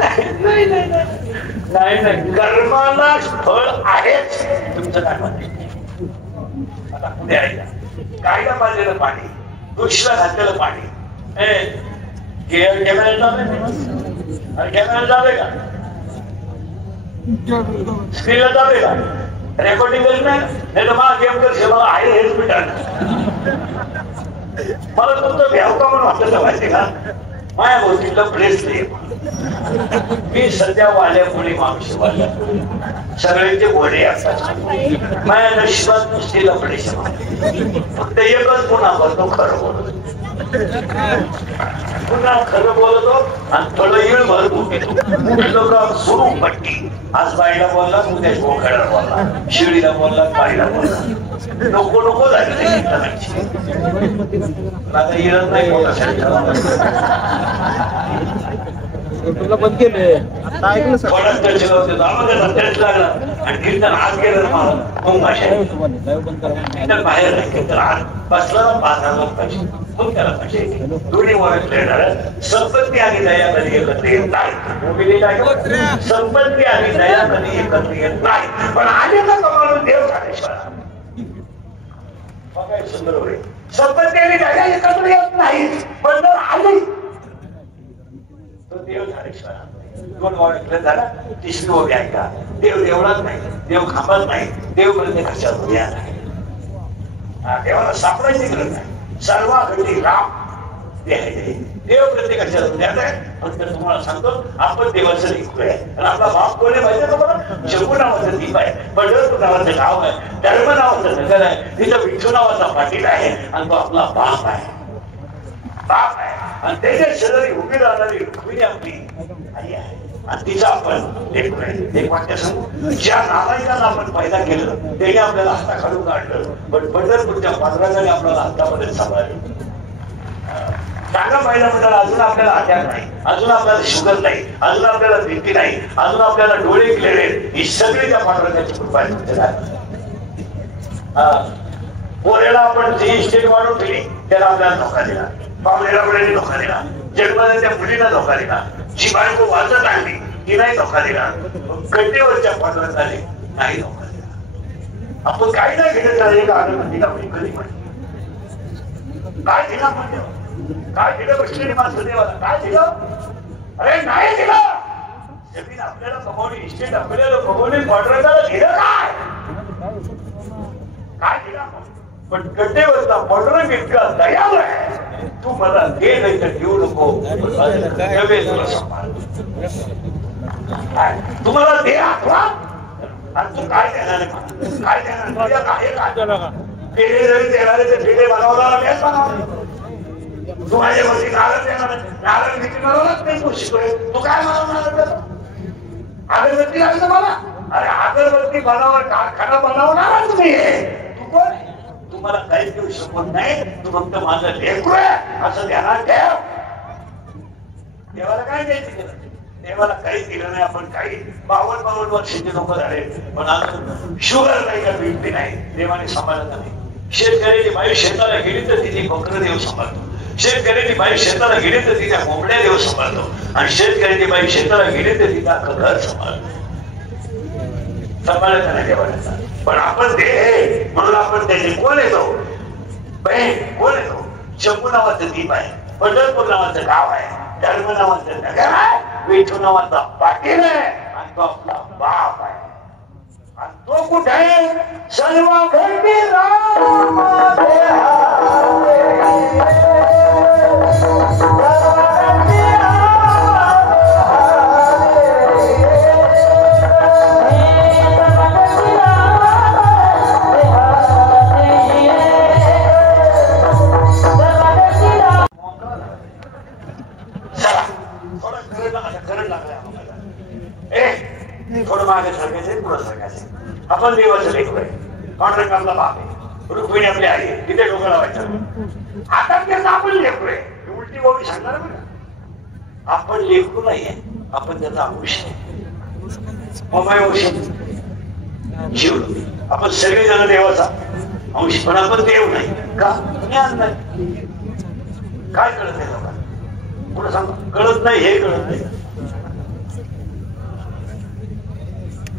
नाही नाही नाही, कर्माला फळ आहेच. तुमचं काय म्हणते? आता पुढे आहे गायला पाजलेलं पाणी, दुष्ला घातलेलं पाणी, कॅमेरा जावे का? स्क्रीनला जावे का? रेकॉर्डिंग करीत नाही तर मला गेम कर, मला आहे हेच मिटार. मला तुमचं भ्याव का म्हणून वाटलं माहिती का? माझ्या गोष्टीला प्रेस नाही. मी सध्या वाल्यापुढे मागशी वाल्या सगळ्यांचे घोडे असतात. माझ्या नशिबात नुसती लपडेश फक्त एकच पुन्हा करतो, खरं बोलतो. पुन्हा खरं बोलतो आणि थोडं येळ भर घेतो. सुरू पट्टी. आज बाईला बोलला, उद्या गोखेळाला बोलला, शिळीला बोलला, बाईला बोलला. नको नको झाली आता येत नाही तुला बंद केले लागला आणि कीर्तन आज गेलं मला मग कीर्तन बाहेर नाही, कीर्तन आज बसला 5,000 पैसे मग त्याला पैसे दोन्ही वळत. संपत्ती आणि दया कधी एकत्र येत नाही. संपत्ती आणि दया कधी एकत्र येत नाही. पण आले का कमावून देव झालेश्वर सुंदर होईल. संपत्ती आणि दया एकत्र येत नाही, पण जर आली देव झालेश्वर. दोन ओळखलं झाला. तिसरी ओळख ऐका, देव देवळात नाही, देव खांबत नाही, देव प्रत्येकाच्या हृदयात आहे. देवाला सापडायची गरज नाही. सर्वांसाठी राम देव प्रत्येकाच्या हृदयात आहे. फक्त तुम्हाला सांगतो आपण देवाचं लेकरू आहे. आणि आपला बाप कोण आहे माहिती आहे तुम्हाला? शंभू नावाचं दीप आहे, पंढरपूर नावाचं गाव आहे, धर्म नावाचं नगर आहे, तिथं विठू नावाचा पाटील आहे आणि तो आपला बाप आहे. बाप आहे आणि त्याच्या शेजारी उभी राहणारी रुक्मिणी आपली आई आहे आणि तिचा आपण लेकरू आहे. एक वाक्य सांगू, ज्या नारायणाला आपण पैदा केलं त्याने आपल्याला हाताखालून काढलं, पण पंढरपूरच्या पात्राने आपल्याला हातामध्ये सांभाळलं. चांगला पहिला म्हणाला अजून आपल्याला अटॅक नाही, अजून आपल्याला शुगर नाही, अजून आपल्याला भीती नाही, अजून आपल्याला डोळे क्लिअर आहेत. ही सगळी त्या पात्राची कृपा आहे. पोरेला आपण जी इस्टेट वाढवून ठेवली त्याला आपल्याला धोका दिला, पावलेला मुलांनी धोका दिला, जन्माला त्या मुलीला धोका दिला, जी बायको वाजत आणली ती नाही धोका दिला, गड्डेवरच्या पात्रात आले नाही धोका दिला. आपण काही नाही घेतलं एक आनंद दिला म्हणजे कधी पण काय दिला म्हणजे काय दिलं? बसलेली माणसं देवाला काय दिलं? अरे नाही दिलं. जमीन आपल्याला कमवली, इस्टेट आपल्याला कमवली, क्वार्टरला दिलं काय? काय दिला? पण गड्डेवरचा क्वार्टर इतका दयाळू आहे, तू मला दे नाही तर देऊ नको, तुम्हाला दे आठवा आणि तू काय देणार? काय देणार? काय फेरे जरी देणारे ते फेरे बनवणार तेच बनवणार. तू माझ्या वरती नारळ देणार, नारळ भीती बनवणार नाही. तू शिकवले तू काय बनवणार? अगरबत्ती लागली मला. अरे अगरबत्ती बनवणार कारखाना बनवणार तुम्ही. तू कोण? तुम्हाला काहीच देऊ शकत नाही, तू फक्त माझं लेकरू आहे असं ध्यानात ठेव. देवाला काय द्यायचं केलं? देवाला काहीच केलं नाही. आपण काही 52 वर्षाचे लोक झाले पण अजून शुगर नाही का बीपी नाही, देवाने सांभाळत नाही. शेतकऱ्याची बाई शेताला गेली तर तिथे कोकरं देव सांभाळतो, शेतकऱ्याची बाई शेताला गेली तर तिच्या कोंबड्या देव सांभाळतो, आणि शेतकऱ्याची बाई शेताला गेली तर तिचा घर सांभाळतो. सांभाळायचा नाही देवाला. पण आपण दे म्हणून आपण त्याचे कोण येतो? बहीण कोण येतो? शंभू नावाचं दीप आहे, पंढरपूर नावाचं गाव आहे, धर्म नावाचं नगर आहे, विठू नावाचा पाटील आहे आणि तो आपला बाप आहे. आणि तो कुठे आहे? सर्व घरी थोडं मागे सरकायचं, पुढं सरकायचं. आपण देवाचं लेकरू आहे, पांडुरंगाचा बाप आहे, रुक्मिणी आपली आई आहे, तिथे डोकं लावायचं. आता त्याचं आपण लेकरू आहे, उलटी गोष्ट सांगणार बघा. आपण लेकरू नाहीये, आपण त्याचा अंश आहे. जीव आपण सगळेजण देवाचा अंश, पण आपण देव नाही का? ज्ञान नाही. काय कळत नाही लोकांना? पुढे सांग, कळत नाही हे कळत नाही.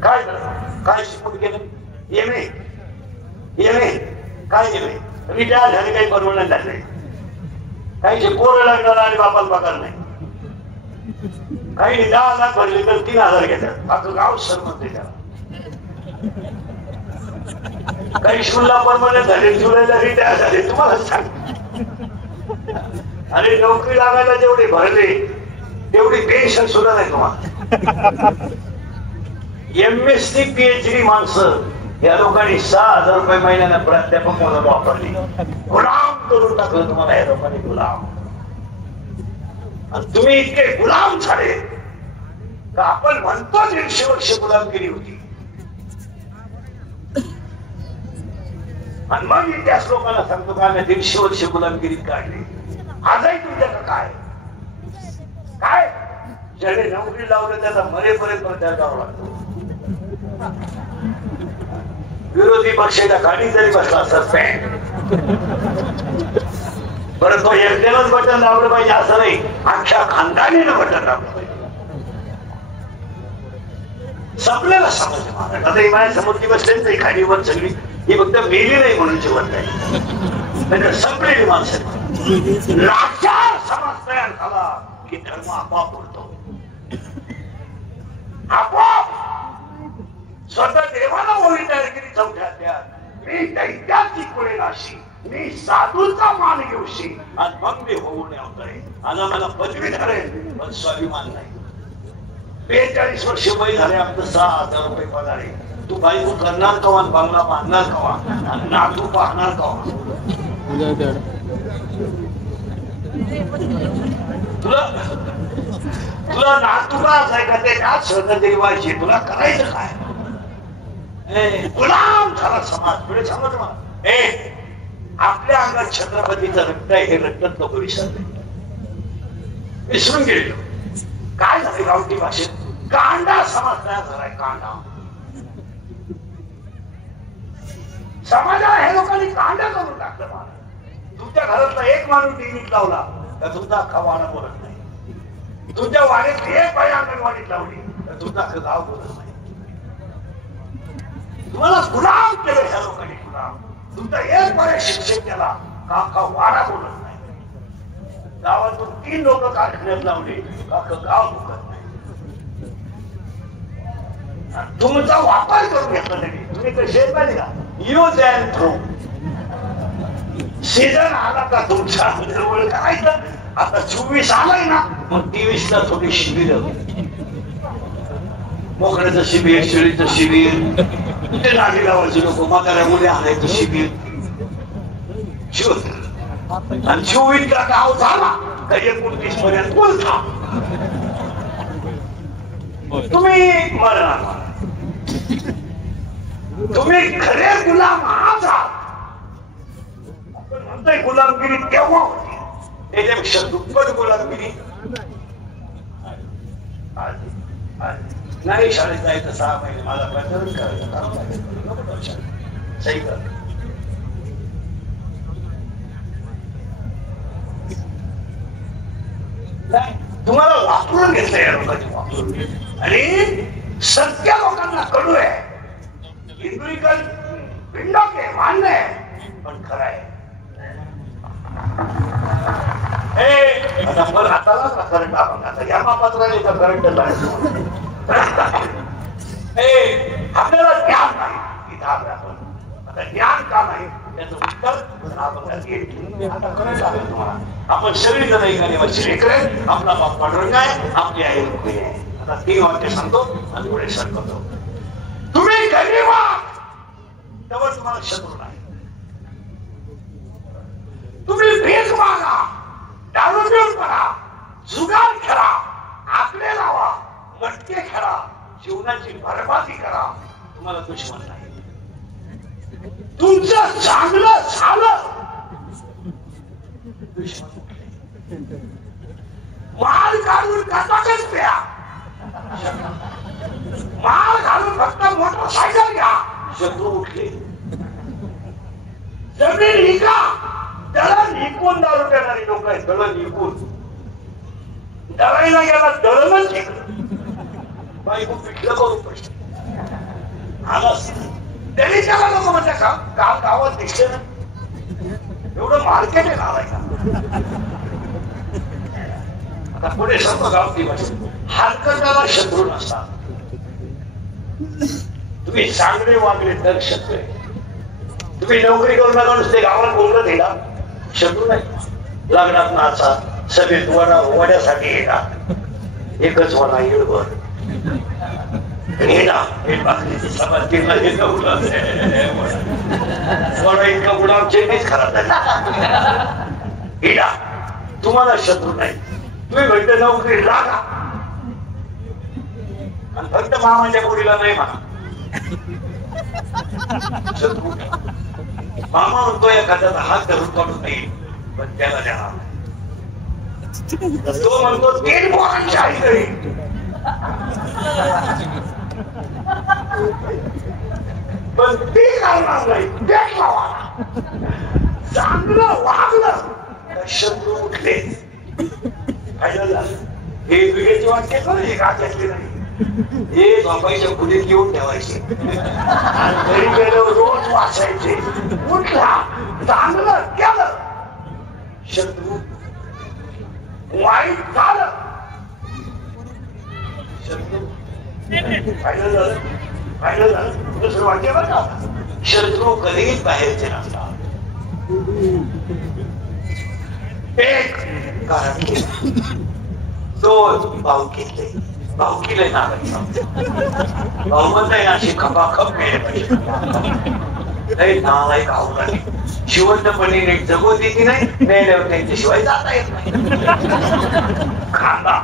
काय काय शिकून गेलं? एमए काय एमए रिटायर झाले, काही परमनंट झाले, काही पोरं लागणार आणि बापाला पगार नाही, काही 10 लाख भरले तर 3,000 घेतात, अख्खं गाव सरमत त्याला. काही स्कूलला परमनंट झाले, जुलैला रिटायर झाले. तुम्हाला सांग, अरे नोकरी लागायला जेवढे भरले तेवढी पेन्शन सुद्धा नाही तुम्हाला. MSc PhD माणसं या लोकांनी 6,000 रुपये महिन्याला प्राध्यापक म्हणून वापरली. गुलाम करून टाकलं तुम्हाला या लोकांनी, गुलाम. आणि तुम्ही इतके गुलाम झाले का आपण म्हणतो 150 वर्ष गुलामगिरी होती. आणि मग इतिहास लोकांना सांगतो का 150 वर्ष गुलामगिरीत काढली. आजही तुमच्याकडे काय ज्याने नोकरी लावलं त्याला मरेपर्यंत प्रचार करावा लागतो. विरोधी पक्षाच्या गाडी जरी बसला असत परत तो एकट्यानंच बटन दाबलं पाहिजे असं नाही, अख्ख्या खानदानीनं बटन दाबलं पाहिजे. संपलेला समाज महाराज. आता ही माझ्या समोरची बसले खाडीवर सगळी ही फक्त मेली नाही म्हणून जिवंत आहे, संपलेली माणसं. लाचार समाज तयार झाला की धर्म आपोआप उडतो. आपोआप स्वतः देवाला ओळी तयार केली चौथ्यात. मी दैत्याची कुळे नाशी, मी साधूचा मान घेऊशी आणि मग मी होऊन येतोय. आता मला पदवी धरेल पण स्वाभिमान नाही. 42 वर्ष वय झाले, आपलं 6,000 रुपये पगार आहे. तू बायको करणार कवा, बंगला बांधणार कवा, आणि नातू पाहणार कवा? तुला नातू का असाय का ते का श्रद्धा व्हायची? तुला करायचं काय? गुलाम झाला समाज. पुढे समज मला, आपल्या अंगात छत्रपतीचं रक्त आहे, हे रक्त नको विसरले, विसरून गेलो. काय झाले गावठी भाषेत? कांडा समाज तयार झालाय. कांडा समाजाला हे लोकांनी कांडा करून टाकलं. मला तुमच्या घरातला एक माणूस टीव्हीत लावला तर तुमचा अख्खा वाडा बोलत नाही. तुमच्या वाडीत एक बाई अंगणवाडीत लावली तर तुमचा अख्खं गाव बोलत नाही. तुम्हाला गुलाम केलं ह्या लोकांनी, गुलाम. तुमचा एक बाई शिक्षक केला का अख्खा वाडा बोलत नाही. गावातून 3 लोक कारखान्यात लावले अख्खं गाव बोलत नाही. तुमचा वापर करून घेतला नाही. तुम्ही कसे पाहिजे का? Use and throw. सीझन आला का तुमच्या जवळ काय तर आता 24 आलाय ना, मग 23 ला थोडी शिबिर, मोकळ्याचं शिबिर, शेळीचं शिबिर, ते नाली गावाचे लोक म्हाताऱ्या मुले आणायचं शिबिर. आणि 24 ला गाव झाला का 29 पर्यंत बोलता तुम्ही मरणार. तुम्ही खरे गुलाम आहात. आपण म्हणतोय गुलामगिरी केव्हा होती, त्याच्यापेक्षा दुप्पट गुलामगिरी नाही. शाळेत जायचं 6 महिने, मला प्रचारण करायचं काम सही कर. तुम्हाला वापरून घेतलं या लोकांनी, वापरून. आणि सत्य लोकांना कळू आहे. हिंदुईकल पिंडो के मान्य आहे पण खरं आहे. आता पण हाताला का करंट, आपण आता या मापात्राने का करंट जायचं. आपल्याला ज्ञान नाही इथं आपण आता ज्ञान का नाही त्याचं उत्तर आपण करायचं आहे. तुम्हाला आपण सगळी जण एकाने लेकर आहे. आपला बाप पांडुरंग आहे, आपली आई रुक्मिणी आहे. आता 3 वाक्य सांगतो आणि पुढे सरकवतो. तुम्ही गरीब आहात तेव्हा तुम्हाला शत्रू नाही. तुम्ही भीक मागा, दारू पिऊन पडा, जुगार खेळा, आकडे लावा, मटके खेळा, जीवनाची बरबादी करा, तुम्हाला दुश्मन नाही. तुमचं चांगलं झालं माल काढून कचाकच प्या, माल घालून फक्त मोटरसायकल घ्या, शत्रू उठले. जमीन विका, दळण विकून दारू देणारी लोक आहेत. दळण विकून दळायला गेला, दळणच विकलं. बायको पिठलं करून पैसे आलाच तरी त्याला लोक म्हणतात का गावात दिसते ना एवढं मार्केट आहे नावायला. आता पुढे सर्व गावठी भाषा हरकताला शत्रू नसतात. तुम्ही चांगले वागले तर शत्रू आहे. तुम्ही नोकरी करू नका नुसते गावात बोलत आहे ना शत्रू नाही. लग्नात नाचा सभेत वड्यासाठी येणार एकच वडा येळभर इतका गुलाब चेनीच खराब झाला. तुम्हाला शत्रू नाही. तुम्ही म्हणते नोकरी लागा आणि फक्त मामाच्या पोरीला नाही म्हणा. शत्रू मामा म्हणतो एखाद्याचा हात धरून काढून नाही पण त्याला देणार नाही. तो म्हणतो तीन पोरांच्या आईकडे पण ते घालणार नाही. बॅग लावा चांगलं वागलं शत्रू उठले. हे विवेची वाक्य करू गाठले नाही. हे झोपायच्या खुलीत घेऊन ठेवायचे घरी गेल्यावर रोज वाचायचे. उठला चांगलं केलं शत्रू वाईट झालं शत्रू फायदा झालं फायदा झालं दुसरं वाक्य बघा. शत्रू कधीच बाहेरचे नसतात. एक कारण दोन भावकीतले भावकीले नागायचं भाऊ म्हणताय अशी खपाखप मिळेल पाहिजे. नालायक आवडली शिवंतपणे जगू देती नाही मेल्यावर त्यांच्याशिवाय जाता येत नाही. खांदा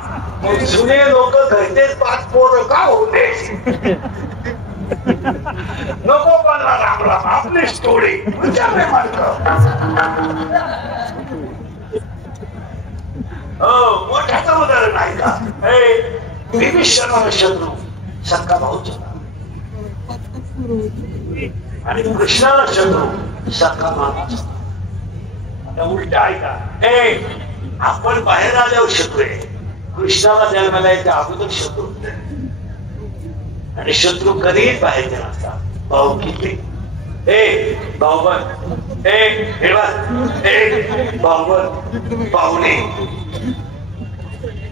जुने लोक घरचेच पाच पोरं का होऊ दे नको बनला राम राम आपली स्टोरी विचारले मात्र. हो मोठ्याचं उदाहरण आहे का. विभीषणाला शत्रू सक्का भाऊच आणि कृष्णाला शत्रू सक्का मामाचा. आता उलट आहे का. आपण बाहेर आल्यावर शत्रू आहे. कृष्णाला जन्माला यायच्या अगोदर शत्रू आणि शत्रू कधीच बाहेरचे नसतात. भाऊ किती भाऊबंद भाऊबंद पाहुणे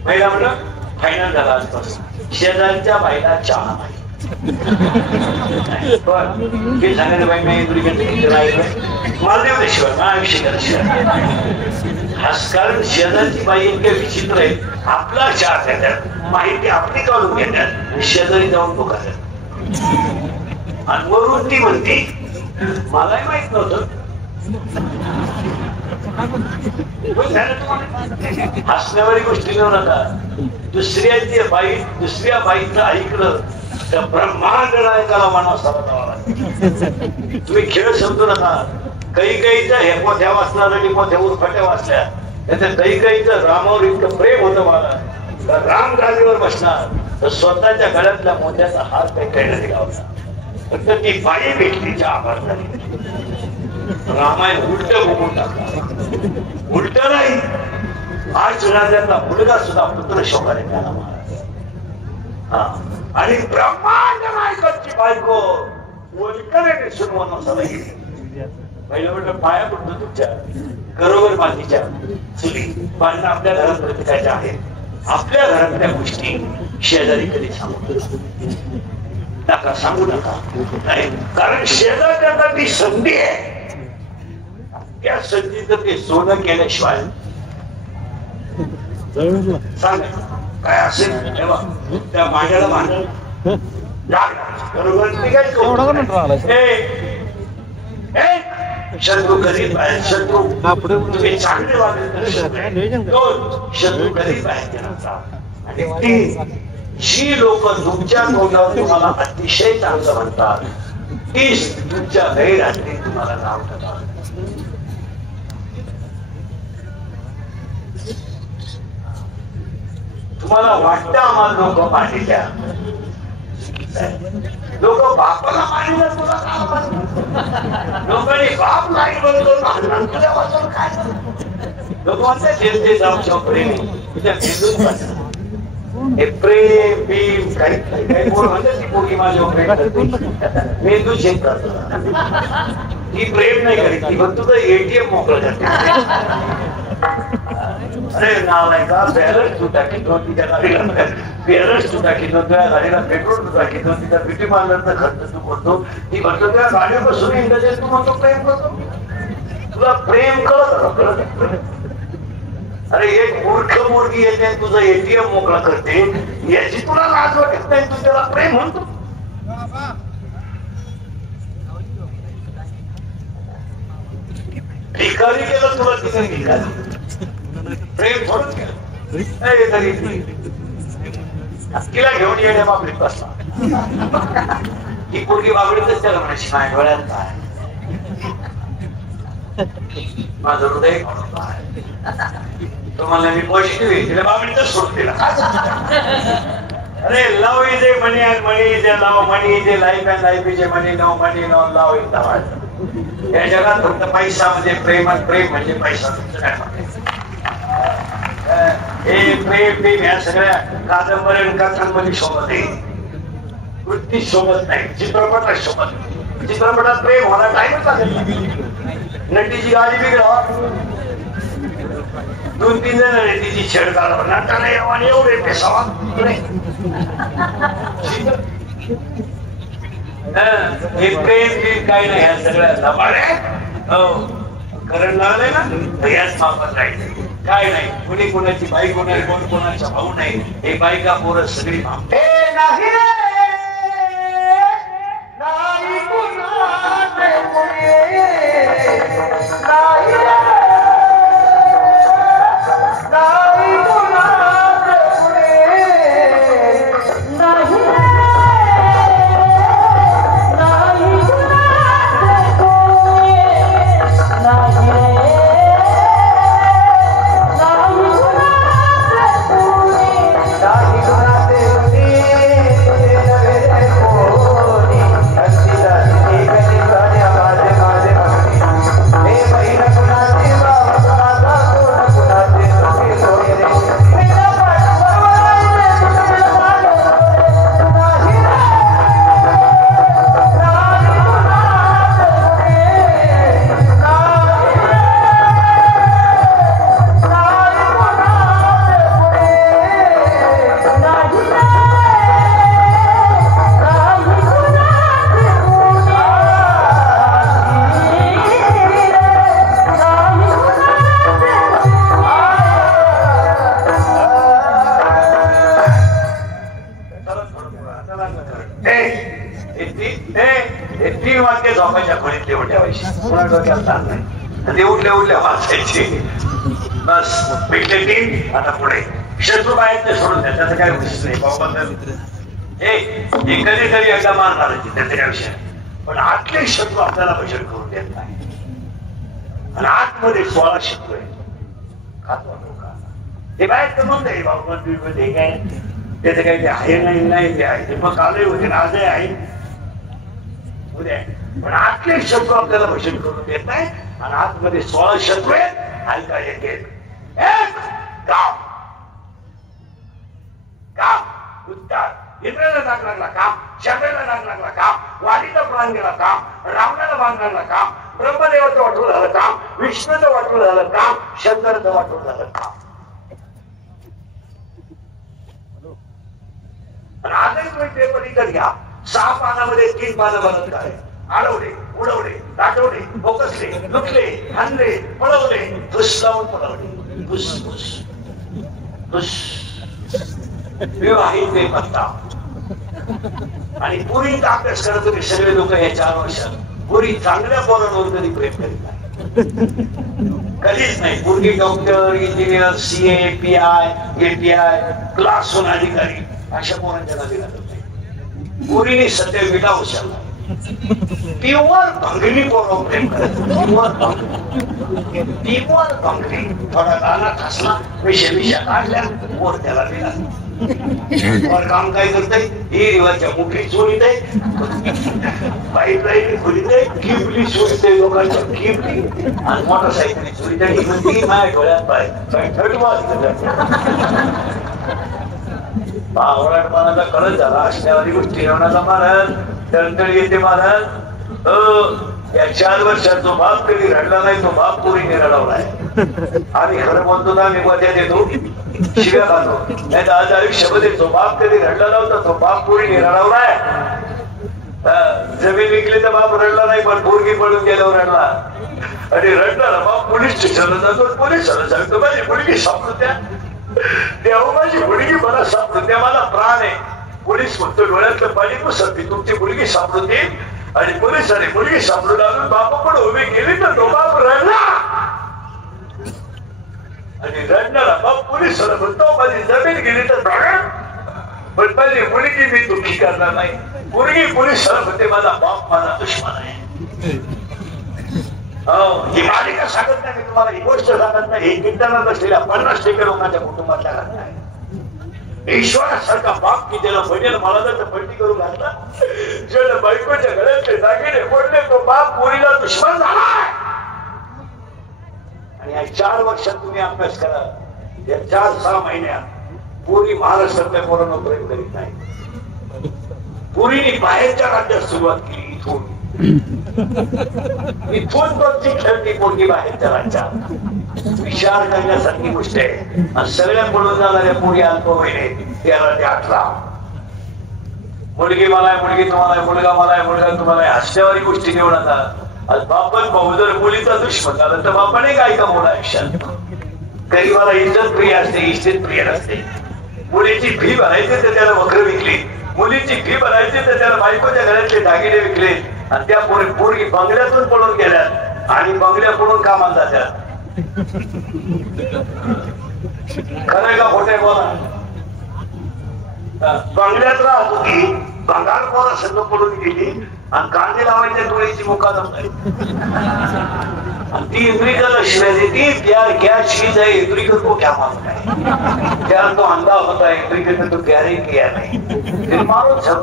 महिला म्हणलं फायनल झाला आजपासून. शेजारच्या बाईला चहा नाही पण सांगायचं बाई मला देऊ शिवाय मला आयुष्य कराशिवाय खास कारण शेजारची बाई इतके विचित्र आहे. आपला चहा देतात माहिती आपली काढून घेतात शेजारी जाऊन बघतात आणि वरून ती म्हणते मलाही माहित नव्हतं. हसण्यावारी गोष्टी न नका. दुसऱ्या बाईचं ऐकलं तर ब्रह्मांड नायकाला मानव सावधावा लागतो. तुम्ही खेळ समजू नका. काही हे मोठ्या वाचणार आणि मोठ्या उरफाट्या वाचल्या त्याच्या काही रामावर इतकं प्रेम होतं मला राम गादीवर बसणार तर स्वतःच्या गळ्यातल्या मोत्याचा हात काही कळण्यात गावला. फक्त ती बाई भेटलीच्या आभार झाली. रामायण उलट बघून टाकला. उलट नाही. आज राजाचा मुलगा सुद्धा पुत्र शोभाने त्याला महाराज आणि ब्रह्मांड नायकाची बायको वल्कलेने सुनवून सवयी. पहिलं म्हटलं पाया पडतो तुमच्या बरोबर मातीच्या चुली पाणी आपल्या घरात प्रत्येकाच्या आहेत. आपल्या घरातल्या गोष्टी शेजारी कधी सांगू नका सांगू नका. नाही कारण शेजारच्या ती संधी आहे. त्या संधीचं ते सोनं केल्याशिवाय सांग काय असेल तेव्हा त्या मांड्याला भांडण बरोबर. शत्रू कधी बाहेर शत्रू तुम्ही चांगले वागले दोन शत्रू कधी बाहेर नसतात. आणि तीन जी लोक तुमच्या तोंडावर तुम्हाला अतिशय चांगलं म्हणतात तीच तुमच्या गैरहाती तुम्हाला नाव ठेवतात. तुम्हाला वाटतं आम्हाला लोक पाणीच्या लोक बापाला पाणीला लोकांनी बाप नाही बोलतो तुझ्या वाचून काय लोक म्हणतात जेलते जाऊ चौकडे तुझ्या भेटून हे प्रेम भीम काही पोर म्हणतात ती पोरगी माझ्या प्रेम करते मेंदू चेक करतो ती प्रेम नाही करीत ती फक्त तुझं एटीएम मोकळं करते अरे नाव नाही का बॅलन्स तू टाकीत नव्हती त्या गाडीला बॅलन्स तू टाकीत नव्हत्या गाडीला पेट्रोल तू टाकीत नव्हती त्या ब्युटी पार्लरचा खर्च तू करतो ती म्हणतो त्या गाडीपासून इंग्रजी तू म्हणतो प्रेम करतो तुला प्रेम कळत अरे एक मूर्ख मुलगी येते तुझं एटीएम मोकळा करते याची तुला लाज वाटत नाही तू त्याला प्रेम म्हणतो भिकारी केलं तुला तिथे भिकारी प्रेम थोडंच केलं तरी तिला घेऊन येण्या बाबडीत बसला ही पोरगी बाबडीतच त्याला म्हणायची माझ्या डोळ्यात काय माझं हृदय तुम्हाला मी पॉझिटिव्ह तिला बाबडीतच सोडून दिला अरे love is a money and money is a love money is a life and life is a money no money no love is the या जगात फक्त पैसा म्हणजे प्रेम आणि प्रेम म्हणजे पैसा तुमचं काय म्हणायचं हे प्रेम प्रेम ह्या सगळ्या कादंबऱ्या कथांमध्ये शोभत आहे वृत्ती शोभत नाही चित्रपटात शोभत चित्रपटात प्रेम होणार टाइमच लागेल नटीची गाडी बिघडा 2-3 जण नटीची छेड काढा नटाला यावं एवढे पेसावा हे प्रेम प्रेम काही नाही ह्या सगळ्या लबाड्या हो करंट लागले ना तर याच मापात राहायचं काय नाही कुणी कोणाची बाईक नाही कोण कोणाचा भाऊ नाही हे बायका पोरं सगळी मापते नाही उठल्या वाचायचे बस भेटले टीम आता पुढे शत्रू बाहेर ते सोडून द्या त्याचं काय विशेष नाही बाबाबद्दल कधीतरी एकदा मारणार त्याचा काय विषय पण आतले शत्रू आपल्याला भजन करून देत नाही आणि आतमध्ये 16 शत्रू आहेत ते बाहेर तर म्हणते बाबामध्ये काय त्याचं काही ते आहे नाही ते आहे ते मग कालही होते ना आजही आहे उद्या पण आतले शत्रू आपल्याला भजन करून देत नाही आणि आतमध्ये 16 शत्रू आहेत हलका एक काम काम उत्तर इंद्राला डाग लागला काम शंकराला डाग लागला काम वालीचा प्राण गेला काम रावणाला बाण लागला काम ब्रह्मदेवाचं वाटून झालं काम विष्णूचं वाटून झालं काम शंकरचं वाटून झालं काम आणि आजही तुम्ही पेपर इकडे घ्या 6 पानामध्ये 3 पानं बनत काय आडवले उडवले दाटवले बोकसले लुटले हाणले पळवले धुस लावून पळवले धुस धुस धुस विवाहित बेपत्ता आणि पुरीचा अभ्यास करत तुम्ही सगळे लोक या 4 वर्षात पुरी चांगल्या पोरांवर कधी प्रेम करीत नाही कधीच नाही पूर्वी doctor engineer CA PI API class 1 अधिकारी अशा पोरांच्या नादी लागत नाही पुरीने सत्य विटा उचलला प्युअर भंगणी पोरं प्रेम करत प्युअर भंगणी थोडा गाणा खसला विषय काढल्या पोर त्याला दिला और काम काय करतय ही रिवाच्या मुठी चोरीत आहे पाईपलाईन खोलीत आहे किपली चोरीत आहे लोकांच्या किपली आणि मोटरसायकली चोरीत आहे ही माझ्या डोळ्यात पाय थर्ड वाज आवडपणाचा कळत झाला असल्यावारी गोष्टी ठेवण्याचा महाराज तळतळ येते महाराज या 4 वर्षात जो बाप कधी रडला नाही तो बाप पोरीने रडवलाय आम्ही खरं बोलतो ना मी मध्ये देतो शिव्या खातो नाही तर आज आयुष्यामध्ये जो बाप कधी रडला नव्हता तो बाप पोरीने रडवलाय जमीन विकली तर बाप रडला नाही पण पोरगी पडून गेल्यावर रडला आणि रडणारा बाप पोलीस स्टेशनला जातो पोलिसाला सांगतो माझी मुलगी सापडून द्या तेव्हा माझी मुलगी मला सापडून द्या मला प्राण आहे पोलीस म्हणतो डोळ्यातलं पाणी पुसत तुमची मुलगी सापडून देईल आणि पोलिसांनी मुलगी सापडून आणून बापा पण उभी केली तर तो बाप रडला आणि रडणारा बाप पोलिसाला म्हणतो माझी जमीन गेली तर पण माझी मुलगी मी दुःखी करणार नाही मुलगी पोलिसाला म्हणते माझा बाप माझा दुश्मन आहे ही मालिका सांगत नाही मी तुम्हाला ही गोष्ट सांगत नाही ही कीर्तनात असलेल्या 50% लोकांच्या कुटुंबातल्या घटना आहे ईश्वरासारखा बाप की ज्याला बहिणीला मला जर पलटी करून घातला ज्याला बायकोच्या घरातले दागिने पडले तो बाप पोरीला दुश्मन झाला आणि या 4 वर्षात तुम्ही अभ्यास करा या 4-6 महिन्यात पोरी महाराष्ट्रातल्या पोरांना प्रेम करीत नाही पोरीने बाहेरच्या राज्यात सुरुवात केली इथून कोणती खेळती पोरगी बाहेरच्या राज्यात विचार करण्यासारखी गोष्ट आहे आणि सगळ्या पळून जाणाऱ्या पोरी अल्पवयीने 13 ते 18 मुलगी मला मुलगी तुम्हाला मुलगा मला मुलगा तुम्हाला हसल्यावारी गोष्टी घेऊन आता आज बापन भाऊ जर मुलीचा दुश्मन झाला तर बापाने काय कमवलं आयुष्यात गरीबाला इज्जत प्रिय असते इज्जत प्रिय नसते मुलीची फी भरायची तर त्याला वक्र विकली मुलीची फी भरायची तर त्याला बायकोच्या घरातले दागिने विकले आणि त्या पोरगी बंगल्यातून पळून गेल्यात आणि बंगल्या पडून कामाला जातात खरंय का खोटे बोला बंगल्यात राहत होती बंगाल पोरा संघ पडून गेली आणि कांदे लावायच्या डोळ्याची मुकादम नाही ती इंद्रिका शिवाय देती प्यार क्या चीज है इंद्रिका को क्या मालूम है प्यार तो अंधा होता है इंद्रिका ने तो प्यार ही किया नहीं मारो झक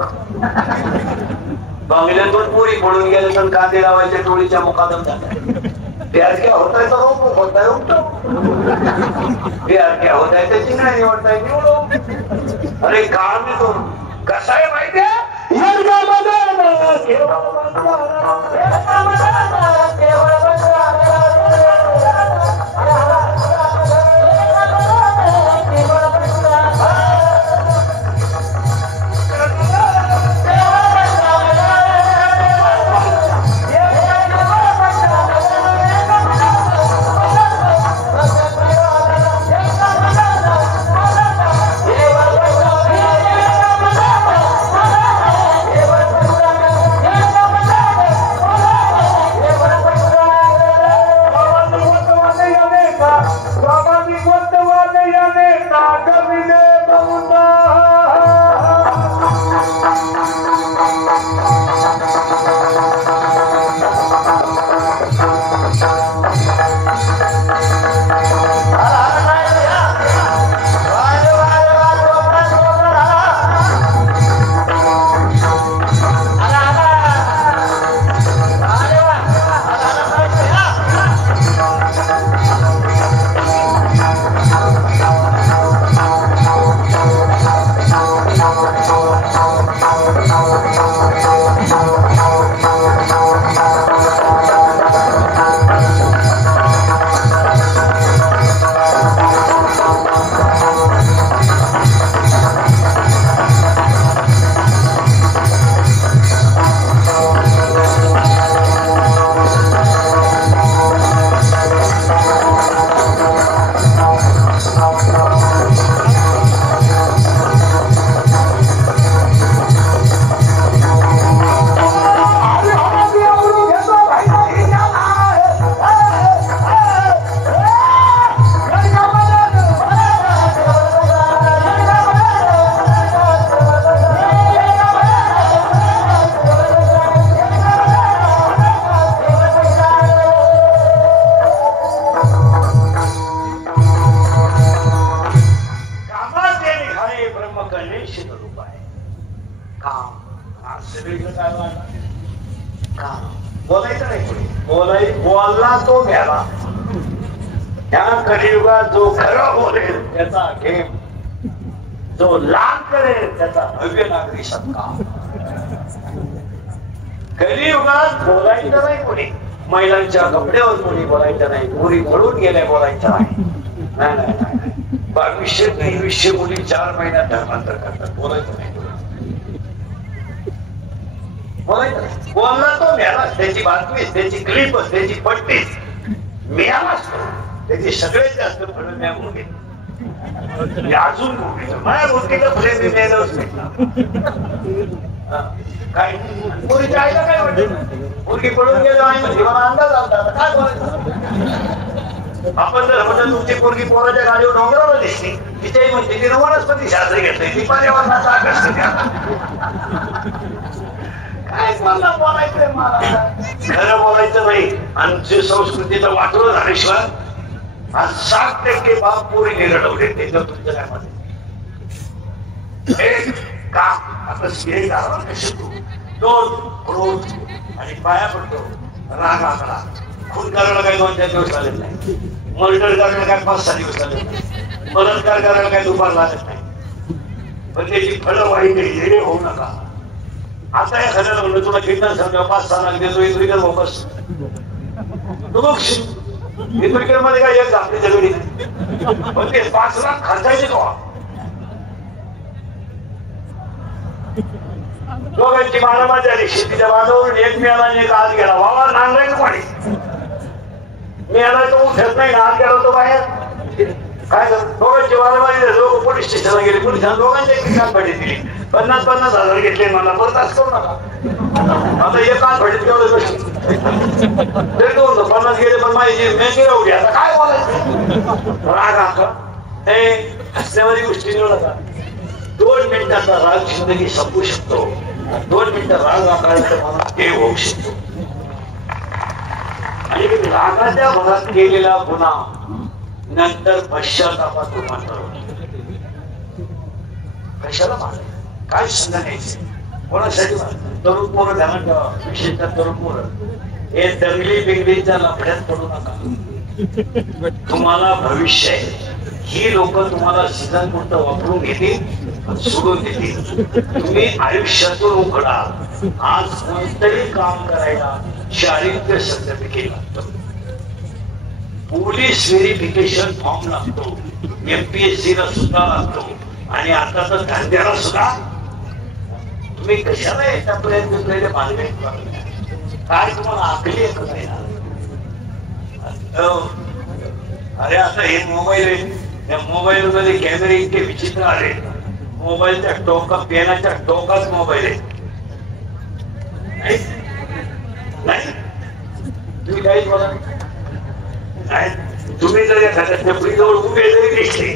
बंगल्यातून पोरी पडून गेले तर कांदे लावायच्या टोळीच्या मुकादम जातात प्यार क्या होता है तो रोको होता है उठो प्यार क्या होता है तो चिंगड़ा निवडता है निवडो अरे काम में तो कसा है माहिती आहे बोलायचं नाही बोलला तो घ्यावा त्या कलियुगात जो खरं बोलेल त्याचा गेम जो लाभ करेल त्याचा भव्य नागरी सत्कार. कलियुगात बोलायचं नाही कोणी, महिलांच्या कपड्यावर कोणी बोलायचं नाही, मुली पळून गेल्या बोलायचं नाही. नाही नाही नाही 2200-2300 मुली 4 महिन्यात धर्मांतर करतात. बोलायचं नाही, बोलायचं नाही. बोलला तो मिळालाच, त्याची बातमी, त्याची क्लिप, त्याची पट्टी मिळालाच, त्याची सगळ्यात जास्त फळ मी मुली अजून मुली माझ्या मुलगीला फळे मी मिळालंच नाही. काय मुलीच्या आईला काय वाटत, मुलगी पळून गेलो आणि म्हणजे मला अंदाज आला काय बोलायचं. आपण जर म्हणजे तुमची पोरगी पोराच्या गाडीवर डोंगरावर दिसली, तिच्याही म्हणजे तिनं वनस्पती शास्त्र घेतलंय, ती पर्यावरणाचा आकर्ष काय मला बोलायचंय. मला खरं बोलायचं नाही. आमची संस्कृतीचं वाटोळं झाल्याशिवाय आज 60% बाप पोरी रडवले. त्याच्यावर तुमचं काय म्हणत का आता स्त्री शिकतो 2 क्रोध आणि पाया पडतो राग आकडा. खून करायला काही 2-4 दिवस लागत नाही, मर्डर करायला काय 5-6 दिवस लागत नाही, बलात्कार करायला काही दुपार लागत नाही. पण त्याची फळं वाईट हे होऊ नका. आता या खऱ्याला म्हणलं तुला किडनॅप समजा 5-6 लाख देतो इतरिकर वापस तू बघशील. इतरिकर मध्ये काय एक आपली जगडी पण ते 5 लाख खर्चायचे का. दोघांची मारामारी झाली. शेतीच्या बांधावरून एक मिळाला आणि एक आत गेला. वावा नांगरायचं पाणी मिळाला तो उठत नाही, आत गेला तो बाहेर. काय दोघांची मारामारी, लोक पोलीस स्टेशनला गेले. पोलिसांनी दोघांच्या एक भाटी दिली. 50,000 घेतले. मला परत असं करू नका. आता एक कान भाटीत तेवढं कशी 50 गेले पण माझी मेची राहू द्या. आता काय बोलायचं. राग आका हे हसण्यावारी गोष्टी निवड नका. 2 मिनिटाचा राग जिंदगी संपू शकतो. 2 मिनिटं राग आकारायचं मला हे होऊ शकतो. आणि रागाच्या भरात केलेला गुन्हा नंतर पश्चातापातून मात्र कशाला मारायचं. काय संघ न्यायचं कोणासाठी मारत. तरुण पोरं ध्यानात ठेवा. विशेषतः तरुण पोरं हे दंगली बिंगलीच्या लफड्यात पडू नका. तुम्हाला भविष्य आहे. ही लोक तुम्हाला सीझन पुरतं वापरून घेतील, सोडून देतील. तुम्ही आयुष्यातून उघडा. आज कोणतंही काम करायला चारित्र्य सर्टिफिकेट लागतं, पोलीस व्हेरिफिकेशन फॉर्म लागतो, MPSC ला सुद्धा लागतो आणि आता तर धंद्याला सुद्धा. तुम्ही कशाला याच्यापर्यंत मानवे काय तुम्हाला आखली एकच आहे ना. अरे आता हे मोबाईल आहे, त्या मोबाईल मध्ये कॅमेरे इतके विचित्र आले. मोबाईलच्या टोका पेनाच्या टोकाच मोबाईल आहे. नाही तुम्ही काहीच बोला नाही. तुम्ही जर एखाद्या टपरीजवळ उभे जरी दिसले,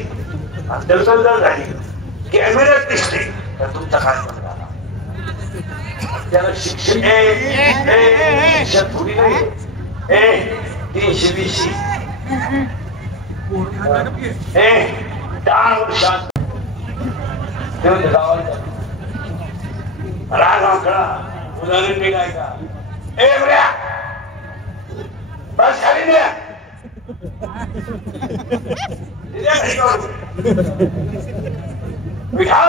दलदल जर झाली, कॅमेऱ्यात दिसले तर तुमचा काय झाला. त्याला शिक्षण थोडी नाही. 320 10 वर्षात राग आकडा. उदाहरण मी काय का बस खाली द्या. मिठा